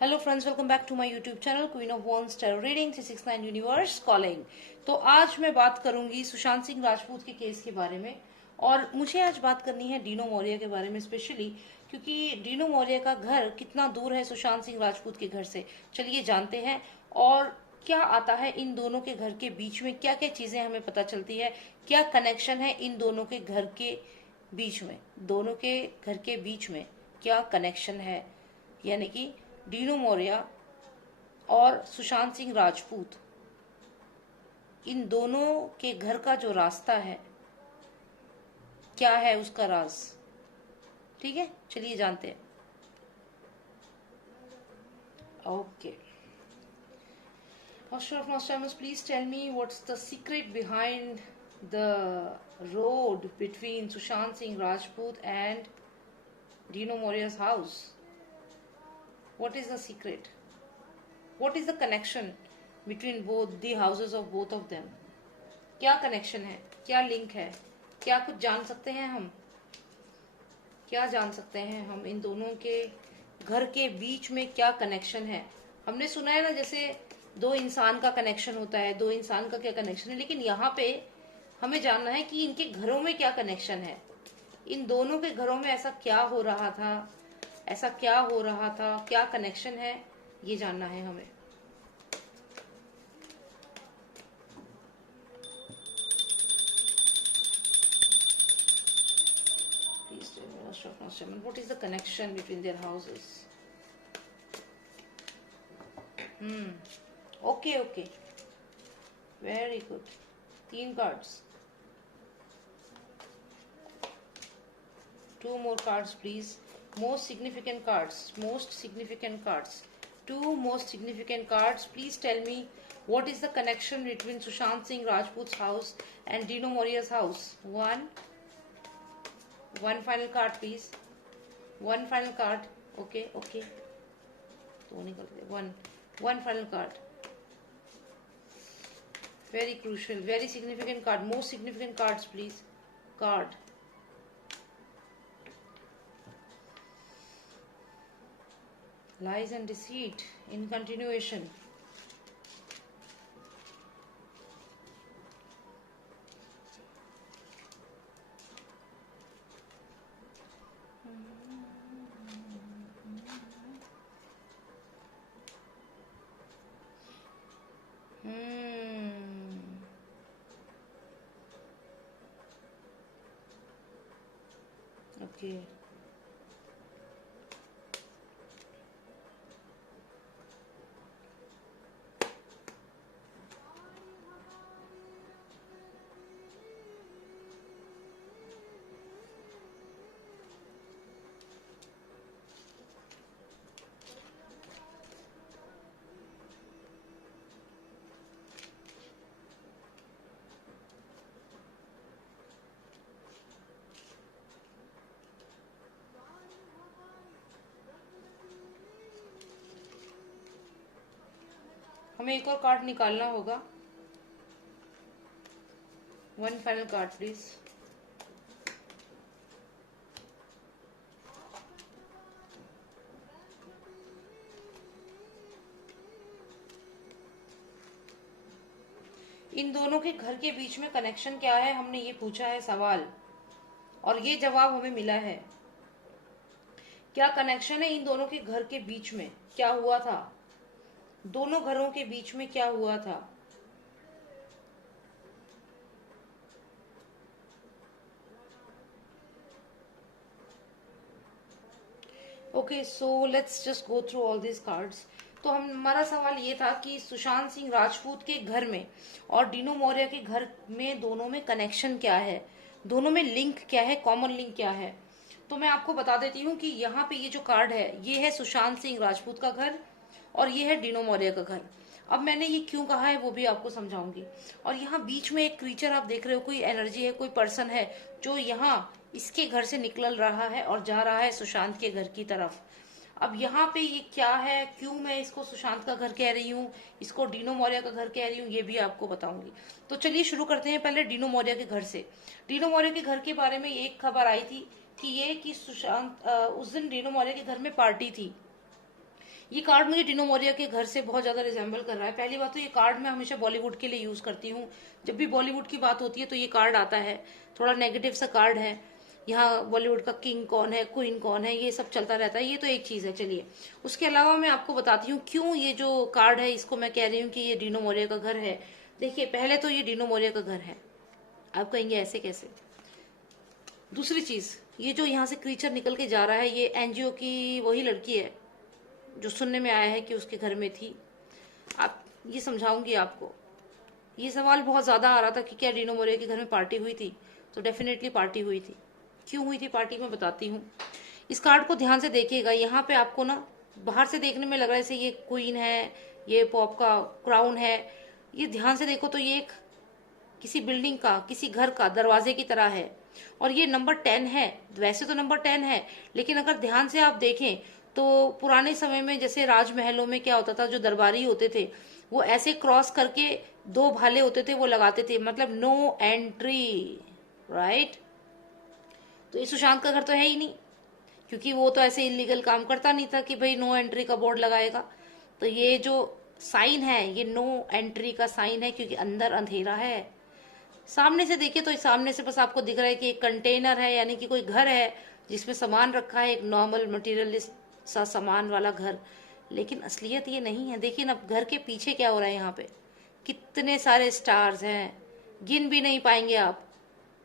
Hello friends, welcome back to my YouTube channel queen of wands tarot reading 369 universe calling. तो आज मैं बात करूंगी सुशांत सिंह राजपूत के केस के बारे में। और मुझे आज बात करनी है डीनो मौर्य के बारे में स्पेशली, क्योंकि डीनो मौर्य का घर कितना दूर है सुशांत सिंह राजपूत के घर से। चलिए जानते हैं। और क्या आता है इन दोनों के घर के बीच में, क्या क्या चीजें हमें पता चलती है, क्या कनेक्शन है इन दोनों के घर के बीच में, दोनों के घर के बीच में क्या कनेक्शन है, यानी कि डीनो मौर्य और सुशांत सिंह राजपूत, इन दोनों के घर का जो रास्ता है, क्या है उसका राज। ठीक है, चलिए जानते हैं। Okay, Master of Nostradamus, please tell me what's the secret behind the road between Sushant Singh Rajput and Dino Maurya's house. What is the secret? What is the connection between both the houses of both of them? क्या connection है, क्या link है, क्या कुछ जान सकते हैं हम, क्या जान सकते हैं हम इन दोनों के घर के बीच में क्या कनेक्शन है। हमने सुना है ना, जैसे दो इंसान का कनेक्शन होता है, दो इंसान का क्या कनेक्शन है, लेकिन यहाँ पे हमें जानना है कि इनके घरों में क्या कनेक्शन है, इन दोनों के घरों में ऐसा क्या हो रहा था, ऐसा क्या हो रहा था, क्या कनेक्शन है, ये जानना है हमें। Please tell me, Master of Nostradamus, what is the connection between their houses? Okay okay, very good. 3 cards, 2 more cards please. Most significant cards, most significant cards, 2 most significant cards. Please tell me what is the connection between Sushant Singh Rajput's house and Dino Maurya's house. One final card please, one final card. Okay okay, दो निकल गए, one final card. Very crucial, very significant card, most significant cards please. Card, lies and deceit in continuation. Okay. हमें एक और card निकालना होगा। One final card please. इन दोनों के घर के बीच में कनेक्शन क्या है, हमने ये पूछा है सवाल, और ये जवाब हमें मिला है। क्या कनेक्शन है इन दोनों के घर के बीच में, क्या हुआ था, दोनों घरों के बीच में क्या हुआ था। Okay, so let's just go through all this cards. तो हमारा सवाल ये था कि सुशांत सिंह राजपूत के घर में और डीनो मौर्य के घर में, दोनों में कनेक्शन क्या है, दोनों में लिंक क्या है, कॉमन लिंक क्या है। तो मैं आपको बता देती हूँ कि यहाँ पे ये जो कार्ड है, ये है सुशांत सिंह राजपूत का घर और ये है डीनो मौर्य का घर। अब मैंने ये क्यों कहा है वो भी आपको समझाऊंगी। और यहाँ बीच में एक क्रीचर आप देख रहे हो, कोई एनर्जी है, कोई पर्सन है जो यहाँ इसके घर से निकल रहा है और जा रहा है सुशांत के घर की तरफ। अब यहाँ पे ये क्या है, क्यों मैं इसको सुशांत का घर कह रही हूँ, इसको डीनो मौर्य का घर कह रही हूँ, ये भी आपको बताऊंगी। तो चलिए शुरू करते हैं पहले डीनो मौर्य के घर से। डीनो मौर्य के घर के बारे में एक खबर आई थी कि ये कि सुशांत उस दिन डीनो मौर्य के घर में पार्टी थी। ये कार्ड मुझे डिनो मोरिया के घर से बहुत ज्यादा रिजेंबल कर रहा है। पहली बात तो ये कार्ड मैं हमेशा बॉलीवुड के लिए यूज करती हूँ। जब भी बॉलीवुड की बात होती है तो ये कार्ड आता है। थोड़ा नेगेटिव सा कार्ड है। यहाँ बॉलीवुड का किंग कौन है, क्वीन कौन है, ये सब चलता रहता है। ये तो एक चीज है। चलिए, उसके अलावा मैं आपको बताती हूँ क्यों ये जो कार्ड है इसको मैं कह रही हूँ कि ये डिनो मोरिया का घर है। देखिए, पहले तो ये डिनो मोरिया का घर है। आप कहेंगे ऐसे कैसे। दूसरी चीज, ये जो यहाँ से क्रीचर निकल के जा रहा है, ये एनजीओ की वही लड़की है जो सुनने में आया है कि उसके घर में थी। आप ये समझाऊंगी आपको। ये सवाल बहुत ज्यादा आ रहा था कि क्या डिनो मोरिया के घर में पार्टी हुई थी, तो डेफिनेटली पार्टी हुई थी। क्यों हुई थी पार्टी, मैं बताती हूँ। इस कार्ड को ध्यान से देखिएगा। यहाँ पे आपको ना बाहर से देखने में लग रहा है जैसे ये क्वीन है, ये पॉप का क्राउन है। ये ध्यान से देखो तो ये एक किसी बिल्डिंग का, किसी घर का दरवाजे की तरह है। और ये नंबर 10 है। वैसे तो नंबर 10 है, लेकिन अगर ध्यान से आप देखें तो पुराने समय में जैसे राजमहलों में क्या होता था, जो दरबारी होते थे वो ऐसे क्रॉस करके 2 भाले होते थे वो लगाते थे, मतलब नो एंट्री, राइट। तो ये सुशांत का घर तो है ही नहीं, क्योंकि वो तो ऐसे इलीगल काम करता नहीं था कि भाई नो एंट्री का बोर्ड लगाएगा। तो ये जो साइन है ये नो एंट्री का साइन है, क्योंकि अंदर अंधेरा है। सामने से देखिए तो सामने से बस आपको दिख रहा है कि एक कंटेनर है, यानी कि कोई घर है जिसमें सामान रखा है, एक नॉर्मल मटेरियलिस्ट सा सामान वाला घर। लेकिन असलियत ये नहीं है। देखिए ना घर के पीछे क्या हो रहा है। यहाँ पे कितने सारे स्टार्स हैं, गिन भी नहीं पाएंगे आप।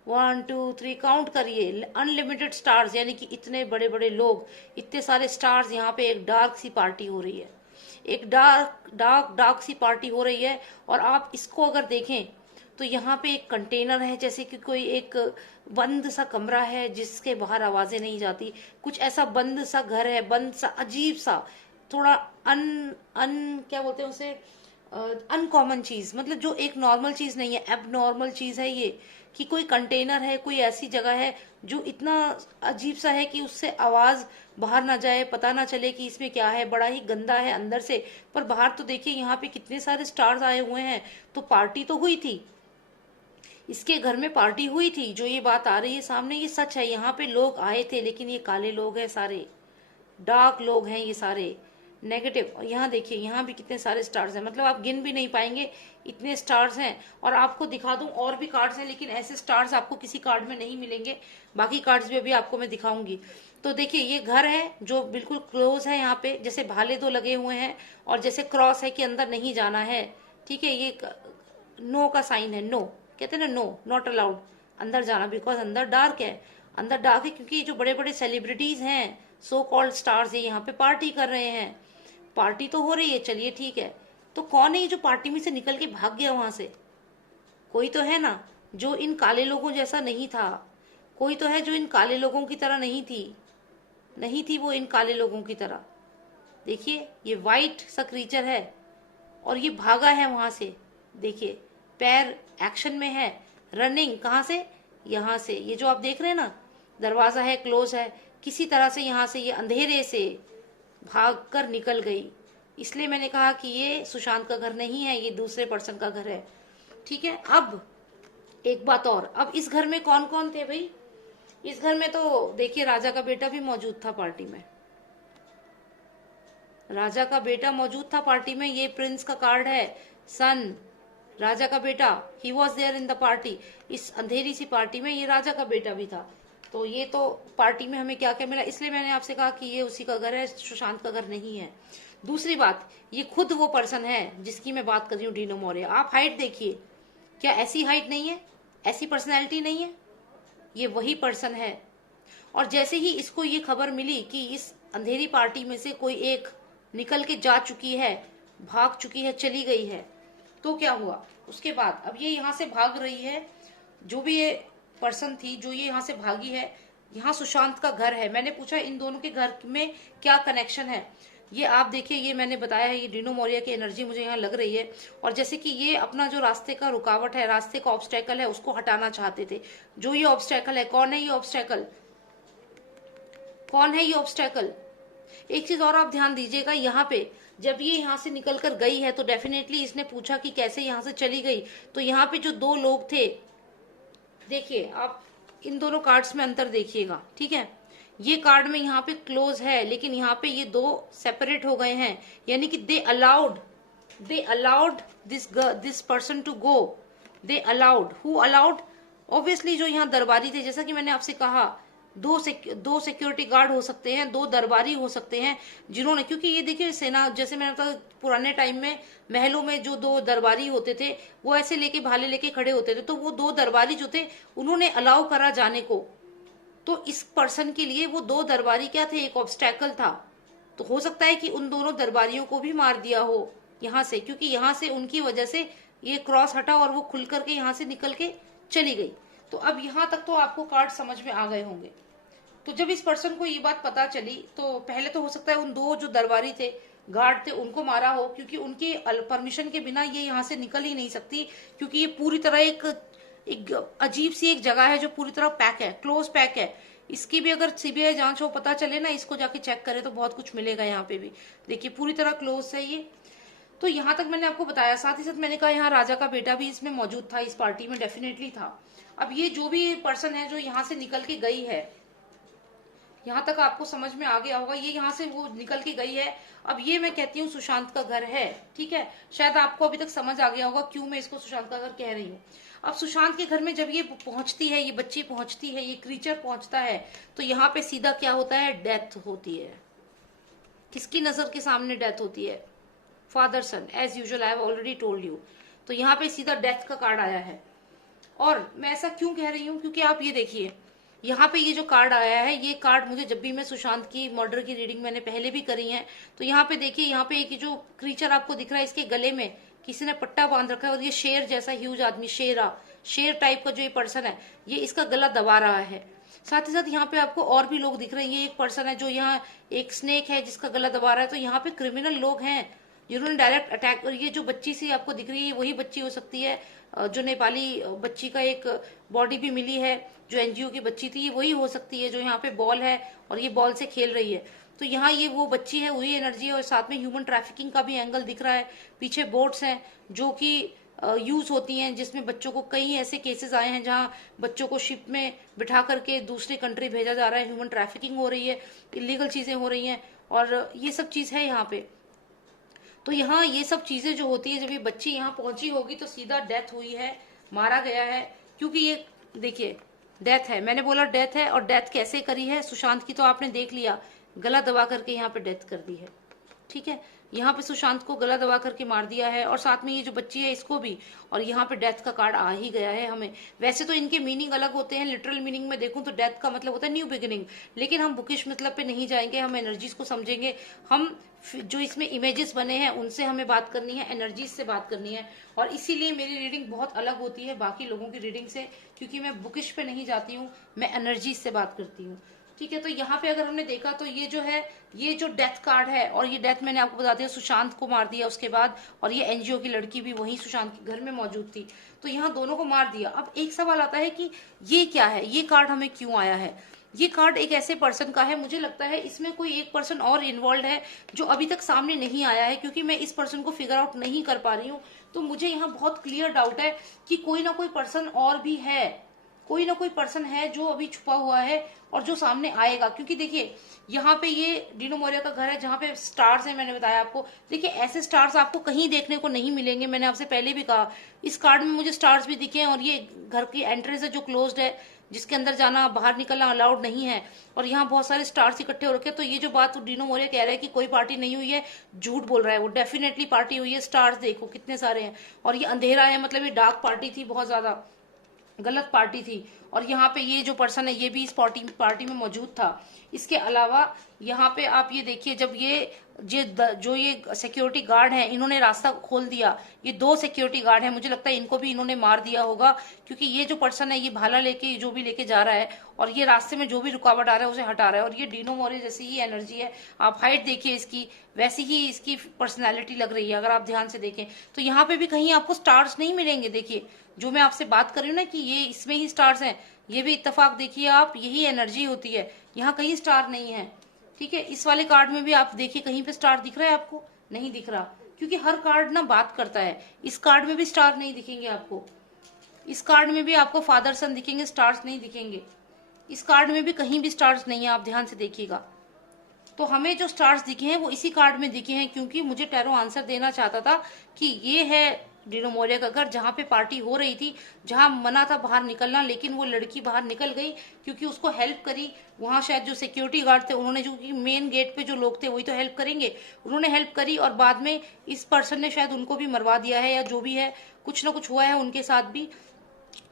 1 2 3 काउंट करिए, अनलिमिटेड स्टार्स, यानी कि इतने बड़े बड़े लोग, इतने सारे स्टार्स। यहाँ पे एक डार्क सी पार्टी हो रही है, एक डार्क डार्क डार्क सी पार्टी हो रही है। और आप इसको अगर देखें तो यहाँ पे एक कंटेनर है, जैसे कि कोई एक बंद सा कमरा है जिसके बाहर आवाजें नहीं जाती। कुछ ऐसा बंद सा घर है, बंद सा, अजीब सा, थोड़ा क्या बोलते हैं उसे, अनकॉमन चीज, मतलब जो एक नॉर्मल चीज नहीं है, एब नॉर्मल चीज है ये। कि कोई कंटेनर है, कोई ऐसी जगह है जो इतना अजीब सा है कि उससे आवाज बाहर ना जाए, पता ना चले कि इसमें क्या है। बड़ा ही गंदा है अंदर से, पर बाहर तो देखिए यहाँ पे कितने सारे स्टार्स आए हुए हैं। तो पार्टी तो हुई थी, इसके घर में पार्टी हुई थी। जो ये बात आ रही है सामने, ये सच है। यहाँ पे लोग आए थे, लेकिन ये काले लोग हैं सारे, डार्क लोग हैं ये सारे, नेगेटिव। और यहाँ देखिए, यहाँ भी कितने सारे स्टार्स हैं, मतलब आप गिन भी नहीं पाएंगे, इतने स्टार्स हैं। और आपको दिखा दूं और भी कार्ड्स हैं, लेकिन ऐसे स्टार्स आपको किसी कार्ड में नहीं मिलेंगे। बाकी कार्ड्स भी अभी आपको मैं दिखाऊंगी। तो देखिए, ये घर है जो बिल्कुल क्लोज है। यहाँ पे जैसे भाले 2 लगे हुए हैं, और जैसे क्रॉस है कि अंदर नहीं जाना है। ठीक है, ये नो का साइन है, नो कहते हैं ना, नो, नॉट अलाउड अंदर जाना, बिकॉज अंदर डार्क है। अंदर डार्क है क्योंकि जो बड़े बड़े सेलिब्रिटीज हैं, सो कॉल्ड स्टार्स, ये यहाँ पे पार्टी कर रहे हैं। पार्टी तो हो रही है, चलिए ठीक है। तो कौन है ये जो पार्टी में से निकल के भाग गया वहां से? कोई तो है ना जो इन काले लोगों जैसा नहीं था। कोई तो है जो इन काले लोगों की तरह नहीं थी। नहीं थी वो इन काले लोगों की तरह। देखिए, ये वाइट सा क्रीचर है और ये भागा है वहां से। देखिए, पैर एक्शन में है, रनिंग कहाँ से, यहाँ से। ये जो आप देख रहे हैं ना, दरवाजा है, क्लोज है, किसी तरह से यहाँ से ये अंधेरे से भाग कर निकल गई। इसलिए मैंने कहा कि ये सुशांत का घर नहीं है, ये दूसरे पर्सन का घर है। ठीक है। अब एक बात और, अब इस घर में कौन कौन थे भाई? इस घर में तो देखिए राजा का बेटा भी मौजूद था पार्टी में। राजा का बेटा मौजूद था पार्टी में। ये प्रिंस का कार्ड है, सन, राजा का बेटा, he was there in the party. इस अंधेरी सी पार्टी में ये राजा का बेटा भी था। तो ये तो पार्टी में हमें क्या क्या मिला, इसलिए मैंने आपसे कहा कि ये उसी का घर है, सुशांत का घर नहीं है। दूसरी बात, ये खुद वो पर्सन है जिसकी मैं बात कर रही हूँ, डिनो मोरिया। आप हाइट देखिए, क्या ऐसी हाइट नहीं है, ऐसी पर्सनैलिटी नहीं है? ये वही पर्सन है। और जैसे ही इसको ये खबर मिली कि इस अंधेरी पार्टी में से कोई एक निकल के जा चुकी है, भाग चुकी है, चली गई है, तो क्या हुआ उसके बाद? अब ये यहाँ से भाग रही है, जो भी ये पर्सन थी जो ये यहाँ से भागी है, यहाँ सुशांत का घर है। मैंने पूछा इन दोनों के घर में क्या कनेक्शन है। ये आप देखिए, ये मैंने बताया है, ये डिनो मोरिया की एनर्जी मुझे यहाँ लग रही है। और जैसे कि ये अपना जो रास्ते का रुकावट है, रास्ते का ऑब्स्टेकल है, उसको हटाना चाहते थे। जो ये ऑब्स्टेकल है, कौन है ये ऑब्स्टेकल? कौन है ये ऑब्स्टेकल? एक चीज और आप ध्यान दीजिएगा, यहाँ पे जब ये यहाँ से निकल कर गई है तो डेफिनेटली इसने पूछा कि कैसे यहाँ से चली गई। तो यहाँ पे जो 2 लोग थे, देखिए आप इन दोनों कार्ड्स में अंतर देखिएगा। ठीक है, ये कार्ड में यहाँ पे क्लोज है, लेकिन यहाँ पे ये दो सेपरेट हो गए हैं, यानी कि they allowed this person to go. They allowed, who allowed? Obviously जो यहाँ दरबारी थे, जैसा कि मैंने आपसे कहा, दो सिक्योरिटी गार्ड हो सकते हैं, दो दरबारी हो सकते हैं जिन्होंने, क्योंकि ये देखिए सेना, जैसे मैंने बताया पुराने टाइम में महलों में जो दो दरबारी होते थे वो ऐसे लेके भाले लेके खड़े होते थे, तो वो दो दरबारी जो थे उन्होंने अलाउ करा जाने को। तो इस पर्सन के लिए वो दो दरबारी क्या थे, एक ऑब्स्टैकल था। तो हो सकता है कि उन दोनों दरबारियों को भी मार दिया हो यहाँ से, क्योंकि यहाँ से उनकी वजह से ये क्रॉस हटा और वो खुल करके यहाँ से निकल के चली गई। तो अब यहाँ तक तो आपको कार्ड समझ में आ गए होंगे। तो जब इस पर्सन को ये बात पता चली, तो पहले तो हो सकता है उन दो जो दरबारी थे, गार्ड थे, उनको मारा हो, क्योंकि उनके परमिशन के बिना ये यहाँ से निकल ही नहीं सकती, क्योंकि ये पूरी तरह एक अजीब सी एक जगह है जो पूरी तरह पैक है, क्लोज पैक है। इसकी भी अगर सीबीआई जांच हो, पता चले ना, इसको जाके चेक करे तो बहुत कुछ मिलेगा। यहाँ पे भी देखिए पूरी तरह क्लोज है ये। तो यहाँ तक मैंने आपको बताया, साथ ही साथ मैंने कहा यहाँ राजा का बेटा भी इसमें मौजूद था, इस पार्टी में डेफिनेटली था। अब ये जो भी पर्सन है जो यहाँ से निकल के गई है, यहाँ तक आपको समझ में आ गया होगा, ये यहाँ से वो निकल के गई है। अब ये मैं कहती हूँ सुशांत का घर है, ठीक है। शायद आपको अभी तक समझ आ गया होगा क्यों मैं इसको सुशांत का घर कह रही हूँ। अब सुशांत के घर में जब ये पहुंचती है, ये बच्ची पहुंचती है, ये क्रीचर पहुंचता है, तो यहाँ पे सीधा क्या होता है, डेथ होती है। किसकी नजर के सामने डेथ होती है? Father son, as usual, I have already told you. तो यहाँ पे सीधा डेथ का कार्ड आया है। और मैं ऐसा क्यों कह रही हूँ, क्योंकि आप ये देखिए यहाँ पे ये जो कार्ड आया है, ये कार्ड मुझे जब भी मैं सुशांत की मर्डर की रीडिंग मैंने पहले भी करी है, तो यहाँ पे देखिए, यहाँ पे एक जो क्रीचर आपको दिख रहा है, इसके गले में किसी ने पट्टा बांध रखा है, और ये शेर जैसा ह्यूज आदमी, शेर टाइप का जो ये पर्सन है, ये इसका गला दबा रहा है। साथ ही साथ यहाँ पे आपको और भी लोग दिख रहे हैं। ये एक पर्सन है जो यहाँ एक स्नेक है जिसका गला दबा रहा है। तो यहाँ पे क्रिमिनल लोग हैं जिन्होंने डायरेक्ट अटैक। और ये जो बच्ची सी आपको दिख रही है, वही बच्ची हो सकती है जो नेपाली बच्ची का एक बॉडी भी मिली है, जो एनजीओ की बच्ची थी, वही हो सकती है जो यहाँ पे बॉल है और ये बॉल से खेल रही है। तो यहाँ ये वो बच्ची है, वही एनर्जी है। और साथ में ह्यूमन ट्रैफिकिंग का भी एंगल दिख रहा है। पीछे बोट्स हैं जो कि यूज होती हैं, जिसमें बच्चों को, कई ऐसे केसेस आए हैं जहाँ बच्चों को शिप में बिठा करके दूसरी कंट्री भेजा जा रहा है, ह्यूमन ट्रैफिकिंग हो रही है, इलीगल चीजें हो रही हैं, और ये सब चीज है यहाँ पे। तो यहाँ ये सब चीजें जो होती है, जब ये बच्ची यहाँ पहुंची होगी तो सीधा डेथ हुई है, मारा गया है। क्योंकि ये देखिए डेथ है, मैंने बोला डेथ है। और डेथ कैसे करी है सुशांत की, तो आपने देख लिया, गला दबा करके यहाँ पे डेथ कर दी है, ठीक है। यहाँ पे सुशांत को गला दबा करके मार दिया है, और साथ में ये जो बच्ची है इसको भी। और यहाँ पे डेथ का कार्ड आ ही गया है हमें। वैसे तो इनके मीनिंग अलग होते हैं, लिटरल मीनिंग में देखूं तो डेथ का मतलब होता है न्यू बिगिनिंग, लेकिन हम बुकिश मतलब पे नहीं जाएंगे, हम एनर्जीज को समझेंगे। हम जो इसमें इमेजेस बने हैं उनसे हमें बात करनी है, एनर्जीज से बात करनी है। और इसीलिए मेरी रीडिंग बहुत अलग होती है बाकी लोगों की रीडिंग से, क्योंकि मैं बुकिश पे नहीं जाती हूँ, मैं एनर्जीज से बात करती हूँ, ठीक है। तो यहाँ पे अगर हमने देखा तो ये जो है, ये जो डेथ कार्ड है, और ये डेथ मैंने आपको बता दिया, सुशांत को मार दिया उसके बाद। और ये एनजीओ की लड़की भी वही सुशांत के घर में मौजूद थी, तो यहाँ दोनों को मार दिया। अब एक सवाल आता है कि ये क्या है, ये कार्ड हमें क्यों आया है? ये कार्ड एक ऐसे पर्सन का है, मुझे लगता है इसमें कोई एक पर्सन और इन्वॉल्व है जो अभी तक सामने नहीं आया है, क्योंकि मैं इस पर्सन को फिगर आउट नहीं कर पा रही हूँ। तो मुझे यहाँ बहुत क्लियर डाउट है कि कोई ना कोई पर्सन और भी है, कोई ना कोई पर्सन है जो अभी छुपा हुआ है और जो सामने आएगा। क्योंकि देखिए यहाँ पे ये डिनो मोरिया का घर है जहाँ पे स्टार्स हैं, मैंने बताया आपको। देखिए ऐसे स्टार्स आपको कहीं देखने को नहीं मिलेंगे, मैंने आपसे पहले भी कहा। इस कार्ड में मुझे स्टार्स भी दिखे हैं, और ये घर की एंट्रेंस है जो क्लोज्ड है, जिसके अंदर जाना बाहर निकलना अलाउड नहीं है, और यहाँ बहुत सारे स्टार्स इकट्ठे हो रखे हैं। तो ये जो बात डिनो मोरिया कह रहा है कि कोई पार्टी नहीं हुई है, झूठ बोल रहा है वो। डेफिनेटली पार्टी हुई है, स्टार्स देखो कितने सारे हैं। और ये अंधेरा है, मतलब ये डार्क पार्टी थी, बहुत ज्यादा गलत पार्टी थी। और यहाँ पे ये जो पर्सन है ये भी इस पार्टी में मौजूद था। इसके अलावा यहाँ पे आप ये देखिए, जब ये जो ये सिक्योरिटी गार्ड है, इन्होंने रास्ता खोल दिया। ये दो सिक्योरिटी गार्ड है, मुझे लगता है इनको भी इन्होंने मार दिया होगा, क्योंकि ये जो पर्सन है ये भाला लेके जो भी लेके जा रहा है, और ये रास्ते में जो भी रुकावट आ रहा है उसे हटा रहा है। और ये डिनो मोरिया जैसी ही एनर्जी है, आप हाइट देखिए इसकी, वैसी ही इसकी पर्सनैलिटी लग रही है अगर आप ध्यान से देखें। तो यहाँ पे भी कहीं आपको स्टार्स नहीं मिलेंगे। देखिए जो मैं आपसे बात कर रही हूँ ना कि ये इसमें ही स्टार्स हैं, ये भी इत्तेफाक देखिए आप, यही एनर्जी होती है, यहाँ कहीं स्टार नहीं है, ठीक है। इस वाले कार्ड में भी आप देखिए, कहीं पे स्टार दिख रहा है आपको? नहीं दिख रहा, क्योंकि हर कार्ड ना बात करता है। इस कार्ड में भी स्टार नहीं दिखेंगे आपको, इस कार्ड में भी आपको फादर सन दिखेंगे, स्टार्स नहीं दिखेंगे। इस कार्ड में भी कहीं भी स्टार्स नहीं है, आप ध्यान से देखिएगा। तो हमें जो स्टार्स दिखे हैं वो इसी कार्ड में दिखे हैं, क्योंकि मुझे टैरो आंसर देना चाहता था कि ये है डिनो मोरिया का घर, जहाँ पे पार्टी हो रही थी, जहाँ मना था बाहर निकलना, लेकिन वो लड़की बाहर निकल गई क्योंकि उसको हेल्प करी। वहाँ शायद जो सिक्योरिटी गार्ड थे उन्होंने, जो कि मेन गेट पे जो लोग थे वही तो हेल्प करेंगे, उन्होंने हेल्प करी, और बाद में इस पर्सन ने शायद उनको भी मरवा दिया है, या जो भी है कुछ ना कुछ हुआ है उनके साथ भी,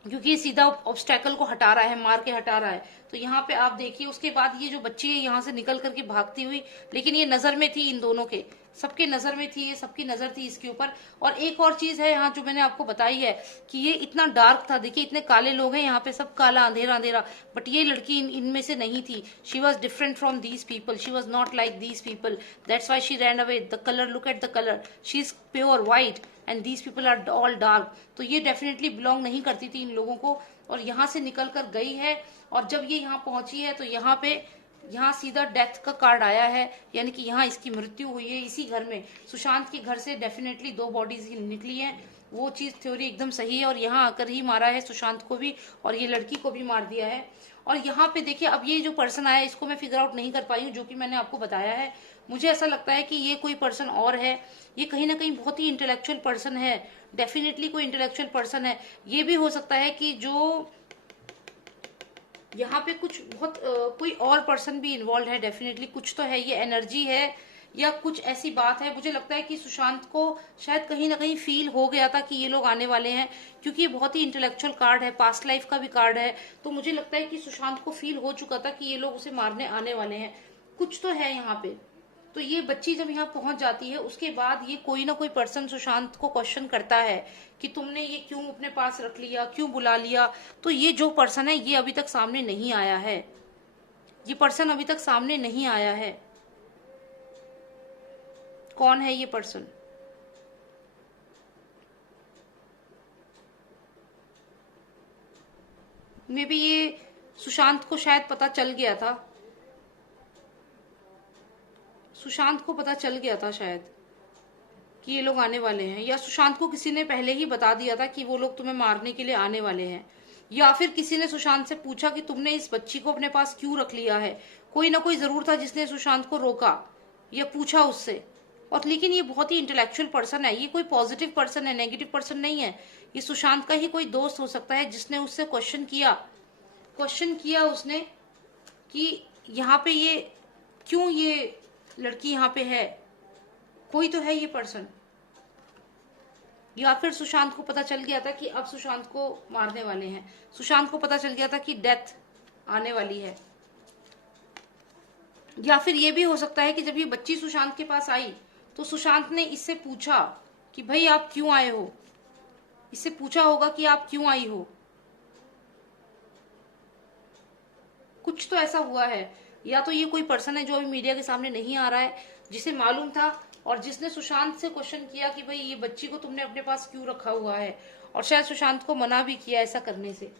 क्योंकि ये सीधा ऑब्स्टेकल को हटा रहा है, मार के हटा रहा है। तो यहाँ पे आप देखिए, उसके बाद ये जो बच्ची है यहाँ से निकल करके भागती हुई, लेकिन ये नजर में थी इन दोनों के, सबके नजर में थी, ये सबकी नजर थी इसके ऊपर। और एक और चीज है यहाँ जो मैंने आपको बताई है कि ये इतना डार्क था, देखिए इतने काले लोग हैं यहाँ पे, सब काला अंधेरा अंधेरा, बट ये लड़की इनमें से नहीं थी। She was different from these people, she was not like these people, that's why she ran away. The colour, look at the colour, she is pure white and these people are all dark. तो ये definitely belong नहीं करती थी इन लोगों को, और यहाँ से निकल कर गई है। और जब ये यहाँ पहुंची है तो यहाँ पे, यहाँ सीधा डेथ का कार्ड आया है, यानी कि यहाँ इसकी मृत्यु हुई है इसी घर में। सुशांत के घर से डेफिनेटली 2 बॉडीज निकली हैं, वो चीज थ्योरी एकदम सही है, और यहाँ आकर ही मारा है सुशांत को भी, और ये लड़की को भी मार दिया है। और यहाँ पे देखिए, अब ये जो पर्सन आया इसको मैं फिगर आउट नहीं कर पाई हूँ, जो कि मैंने आपको बताया है। मुझे ऐसा लगता है कि ये कोई पर्सन और है, ये कहीं ना कहीं बहुत ही इंटेलेक्चुअल पर्सन है, डेफिनेटली कोई इंटेलेक्चुअल पर्सन है। ये भी हो सकता है कि जो यहाँ पे कुछ बहुत कोई और पर्सन भी इन्वॉल्व है, डेफिनेटली कुछ तो है, ये एनर्जी है या कुछ ऐसी बात है। मुझे लगता है कि सुशांत को शायद कहीं ना कहीं फील हो गया था कि ये लोग आने वाले हैं, क्योंकि ये बहुत ही इंटेलेक्चुअल कार्ड है, पास्ट लाइफ का भी कार्ड है। तो मुझे लगता है कि सुशांत को फील हो चुका था कि ये लोग उसे मारने आने वाले हैं, कुछ तो है यहाँ पे। तो ये बच्ची जब यहाँ पहुंच जाती है, उसके बाद ये कोई ना कोई पर्सन सुशांत को क्वेश्चन करता है कि तुमने ये क्यों अपने पास रख लिया, क्यों बुला लिया। तो ये जो पर्सन है ये अभी तक सामने नहीं आया है, ये पर्सन अभी तक सामने नहीं आया है। कौन है ये पर्सन? मे बी ये सुशांत को शायद पता चल गया था, सुशांत को पता चल गया था शायद कि ये लोग आने वाले हैं, या सुशांत को किसी ने पहले ही बता दिया था कि वो लोग तुम्हें मारने के लिए आने वाले हैं, या फिर किसी ने सुशांत से पूछा कि तुमने इस बच्ची को अपने पास क्यों रख लिया है। कोई ना कोई जरूर था जिसने सुशांत को रोका या पूछा उससे। और लेकिन ये बहुत ही इंटेलेक्चुअल पर्सन है, ये कोई पॉजिटिव पर्सन है, नेगेटिव पर्सन नहीं है। ये सुशांत का ही कोई दोस्त हो सकता है जिसने उससे क्वेश्चन किया उसने कि यहाँ पे ये क्यों, ये लड़की यहाँ पे है, कोई तो है ये पर्सन। या फिर सुशांत को पता चल गया था कि अब सुशांत को मारने वाले हैं, सुशांत को पता चल गया था कि डेथ आने वाली है। या फिर ये भी हो सकता है कि जब ये बच्ची सुशांत के पास आई तो सुशांत ने इससे पूछा कि भाई आप क्यों आए हो, इससे पूछा होगा कि आप क्यों आई हो, कुछ तो ऐसा हुआ है। या तो ये कोई पर्सन है जो अभी मीडिया के सामने नहीं आ रहा है, जिसे मालूम था और जिसने सुशांत से क्वेश्चन किया कि भाई ये बच्ची को तुमने अपने पास क्यों रखा हुआ है, और शायद सुशांत को मना भी किया ऐसा करने से।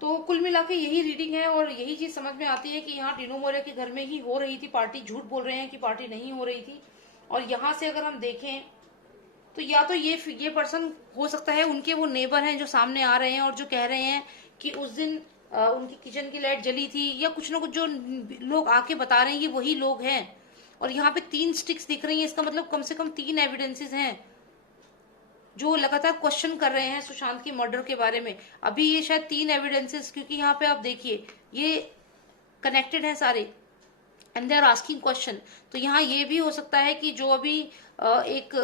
तो कुल मिला के यही रीडिंग है, और यही चीज समझ में आती है कि यहाँ डिनो मोरिया के घर में ही हो रही थी पार्टी। झूठ बोल रहे हैं कि पार्टी नहीं हो रही थी। और यहाँ से अगर हम देखें तो या तो ये पर्सन हो सकता है उनके वो नेबर हैं जो सामने आ रहे हैं और जो कह रहे हैं कि उस दिन उनकी किचन की लाइट जली थी, या कुछ ना कुछ जो लोग आके बता रहे हैं ये वही लोग हैं। और यहाँ पे 3 स्टिक्स दिख रही हैं, इसका मतलब कम से कम 3 एविडेंसेस हैं जो लगातार क्वेश्चन कर रहे हैं सुशांत की मर्डर के बारे में। अभी ये शायद 3 एविडेंसेस, क्योंकि यहाँ पे आप देखिए ये कनेक्टेड है सारे, and they are asking question. तो यहाँ ये भी हो सकता है कि जो अभी एक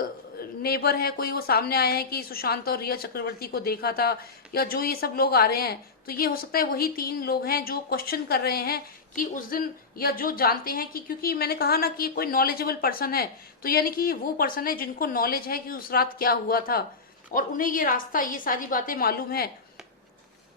नेबर है कोई, वो सामने आए हैं कि सुशांत और रिया चक्रवर्ती को देखा था, या जो ये सब लोग आ रहे हैं, तो ये हो सकता है वही 3 लोग हैं जो क्वेश्चन कर रहे हैं कि उस दिन, या जो जानते हैं कि, क्योंकि मैंने कहा ना कि कोई नॉलेजेबल पर्सन है, तो यानी कि वो पर्सन है जिनको नॉलेज है कि उस रात क्या हुआ था, और उन्हें ये रास्ता, ये सारी बातें मालूम है।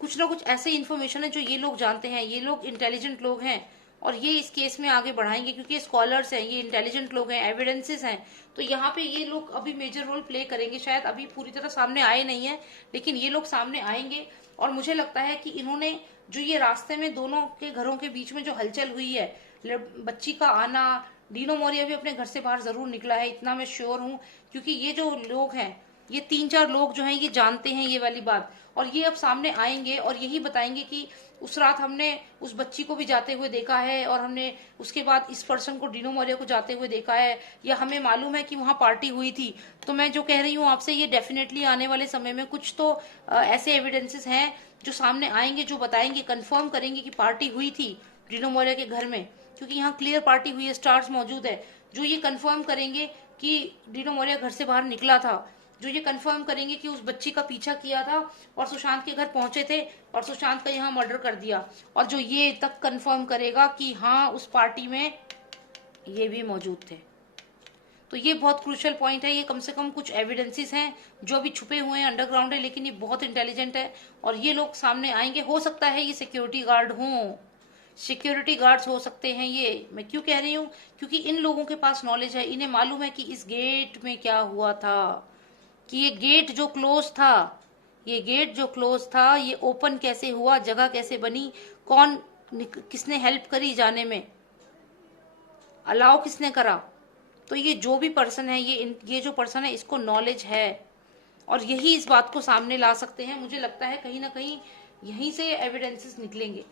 कुछ ना कुछ ऐसे इन्फॉर्मेशन है जो ये लोग जानते हैं, ये लोग इंटेलिजेंट लोग हैं, और ये इस केस में आगे बढ़ाएंगे क्योंकि ये स्कॉलर्स हैं, ये इंटेलिजेंट लोग हैं, एविडेंसेस हैं। तो यहाँ पे ये लोग अभी मेजर रोल प्ले करेंगे। शायद अभी पूरी तरह सामने आए नहीं है, लेकिन ये लोग सामने आएंगे। और मुझे लगता है कि इन्होंने जो ये रास्ते में दोनों के घरों के बीच में जो हलचल हुई है, बच्ची का आना, डिनो मोरिया भी अपने घर से बाहर जरूर निकला है, इतना मैं श्योर हूँ, क्योंकि ये जो लोग हैं ये 3-4 लोग जो हैं ये जानते हैं ये वाली बात, और ये अब सामने आएंगे और यही बताएंगे कि उस रात हमने उस बच्ची को भी जाते हुए देखा है, और हमने उसके बाद इस पर्सन को, डीनो मोरिया को जाते हुए देखा है, या हमें मालूम है कि वहां पार्टी हुई थी। तो मैं जो कह रही हूँ आपसे, ये डेफिनेटली आने वाले समय में कुछ तो ऐसे एविडेंसेस हैं जो सामने आएंगे, जो बताएंगे, कंफर्म करेंगे कि पार्टी हुई थी डीनो मोरिया के घर में, क्योंकि यहाँ क्लियर पार्टी हुई है, स्टार्स मौजूद है जो ये कंफर्म करेंगे कि डीनो मोरिया घर से बाहर निकला था, जो ये कंफर्म करेंगे कि उस बच्ची का पीछा किया था और सुशांत के घर पहुंचे थे और सुशांत का यहाँ मर्डर कर दिया, और जो ये तक कंफर्म करेगा कि हाँ उस पार्टी में ये भी मौजूद थे। तो ये बहुत क्रूशियल पॉइंट है। ये कम से कम कुछ एविडेंसेस हैं जो अभी छुपे हुए हैं, अंडरग्राउंड है, लेकिन ये बहुत इंटेलिजेंट है और ये लोग सामने आएंगे। हो सकता है ये सिक्योरिटी गार्ड हों, सिक्योरिटी गार्ड्स हो सकते हैं ये। मैं क्यों कह रही हूँ, क्योंकि इन लोगों के पास नॉलेज है, इन्हें मालूम है कि इस गेट में क्या हुआ था, कि ये गेट जो क्लोज था, ये गेट जो क्लोज था ये ओपन कैसे हुआ, जगह कैसे बनी, कौन किसने हेल्प करी जाने में, अलाउ किसने करा। तो ये जो भी पर्सन है, ये जो पर्सन है इसको नॉलेज है और यही इस बात को सामने ला सकते हैं। मुझे लगता है कहीं ना कहीं यहीं से एविडेंसेस निकलेंगे।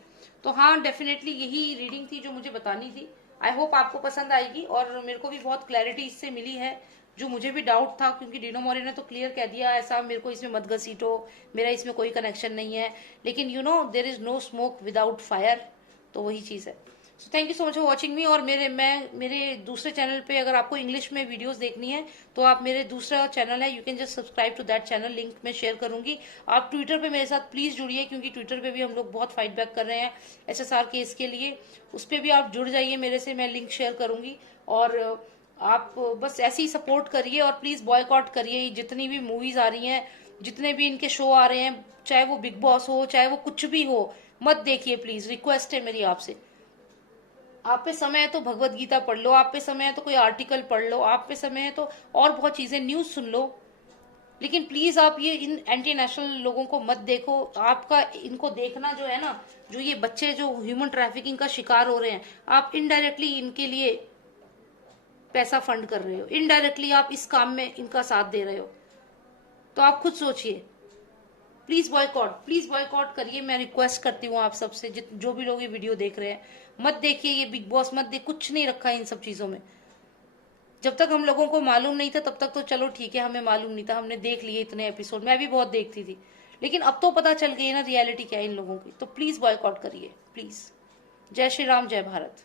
तो हाँ, डेफिनेटली यही रीडिंग थी जो मुझे बतानी थी। आई होप आपको पसंद आएगी, और मेरे को भी बहुत क्लैरिटी इससे मिली है, जो मुझे भी डाउट था, क्योंकि डीनो मोरिया ने तो क्लियर कह दिया ऐसा, मेरे को इसमें मत घसीटो, मेरा इसमें कोई कनेक्शन नहीं है। लेकिन you know there is no smoke without fire, तो वही चीज है। So thank you so much for watching me. और मेरे दूसरे चैनल पे अगर आपको इंग्लिश में वीडियोस देखनी है तो आप मेरे दूसरा चैनल है, you can just subscribe to that channel, link मैं शेयर करूंगी। आप ट्विटर पे मेरे साथ प्लीज जुड़िए, क्योंकि ट्विटर पे भी हम लोग बहुत फाइट बैक कर रहे हैं SSR केस के लिए, उस पर भी आप जुड़ जाइए मेरे से, मैं लिंक शेयर करूंगी। और आप बस ऐसे ही सपोर्ट करिए और प्लीज बॉयकॉट करिए जितनी भी मूवीज आ रही हैं, जितने भी इनके शो आ रहे हैं, चाहे वो बिग बॉस हो, चाहे वो कुछ भी हो, मत देखिए प्लीज, रिक्वेस्ट है मेरी आपसे। आप पे समय है तो भगवत गीता पढ़ लो, आप पे समय है तो कोई आर्टिकल पढ़ लो, आप पे समय है तो और बहुत चीजें, न्यूज सुन लो, लेकिन प्लीज आप ये इन एंटी नेशनल लोगों को मत देखो। आपका इनको देखना जो है ना, जो ये बच्चे जो ह्यूमन ट्रैफिकिंग का शिकार हो रहे हैं, आप इनडायरेक्टली इनके लिए पैसा फंड कर रहे हो, इनडायरेक्टली आप इस काम में इनका साथ दे रहे हो। तो आप खुद सोचिए। प्लीज बॉयकॉट करिए, मैं रिक्वेस्ट करती हूँ आप सबसे, जो भी लोग ये वीडियो देख रहे हैं, मत देखिए ये बिग बॉस, मत देख, कुछ नहीं रखा है इन सब चीजों में। जब तक हम लोगों को मालूम नहीं था तब तक तो चलो ठीक है, हमें मालूम नहीं था, हमने देख लिए इतने एपिसोड, मैं भी बहुत देखती थी, लेकिन अब तो पता चल गई ना रियलिटी क्या है इन लोगों की। तो प्लीज बॉयकॉट करिए प्लीज। जय श्री राम, जय भारत।